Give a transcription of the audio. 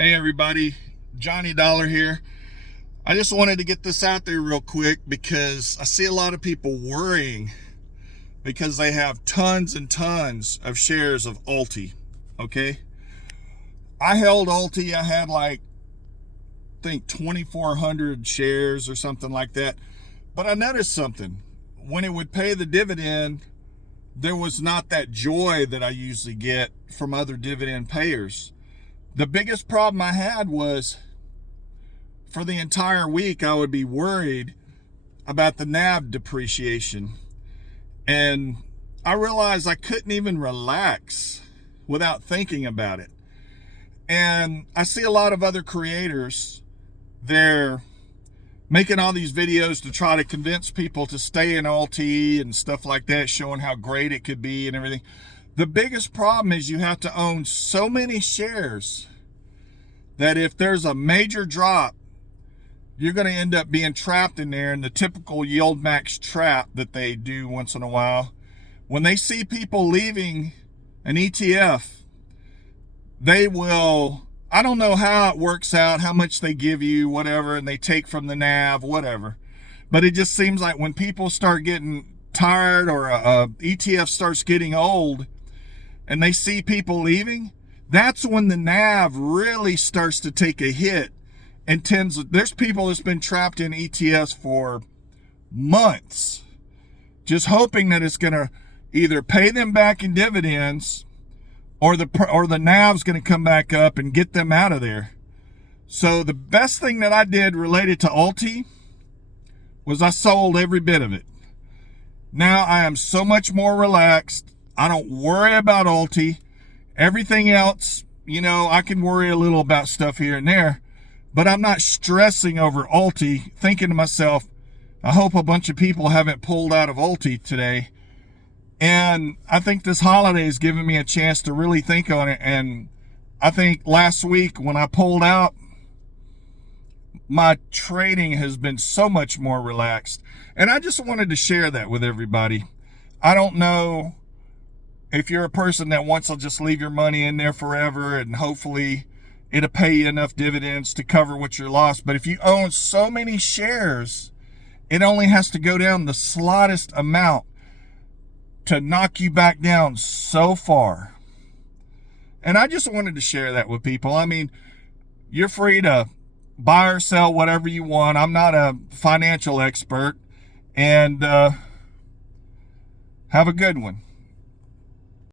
Hey everybody, Johnny Dollar here. I just wanted to get this out there real quick because I see a lot of people worrying because they have tons and tons of shares of ULTY, okay? I held ULTY, I had like, I think 2,400 shares or something like that. But I noticed something. When it would pay the dividend, there was not that joy that I usually get from other dividend payers. The biggest problem I had was for the entire week, I would be worried about the NAV depreciation. And I realized I couldn't even relax without thinking about it. And I see a lot of other creators, they're making all these videos to try to convince people to stay in ULTY and stuff like that, showing how great it could be and everything. The biggest problem is you have to own so many shares that if there's a major drop, you're going to end up being trapped in there in the typical yield max trap that they do once in a while. When they see people leaving an ETF, they will, I don't know how it works out, how much they give you, whatever, and they take from the NAV, whatever. But it just seems like when people start getting tired or a ETF starts getting old and they see people leaving, that's when the NAV really starts to take a hit. And there's people that's been trapped in ETFs for months, just hoping that it's going to either pay them back in dividends or the NAV's going to come back up and get them out of there. So the best thing that I did related to ULTY was I sold every bit of it. Now I am so much more relaxed. I don't worry about ULTY. Everything else, I can worry a little about stuff here and there, but I'm not stressing over ULTY, thinking to myself, I hope a bunch of people haven't pulled out of ULTY today. And I think this holiday has given me a chance to really think on it. And I think last week when I pulled out, my trading has been so much more relaxed. And I just wanted to share that with everybody. I don't know if you're a person that wants to just leave your money in there forever and hopefully it'll pay you enough dividends to cover what you lost. But if you own so many shares, it only has to go down the slightest amount to knock you back down so far. And I just wanted to share that with people. I mean, you're free to buy or sell whatever you want. I'm not a financial expert. And have a good one.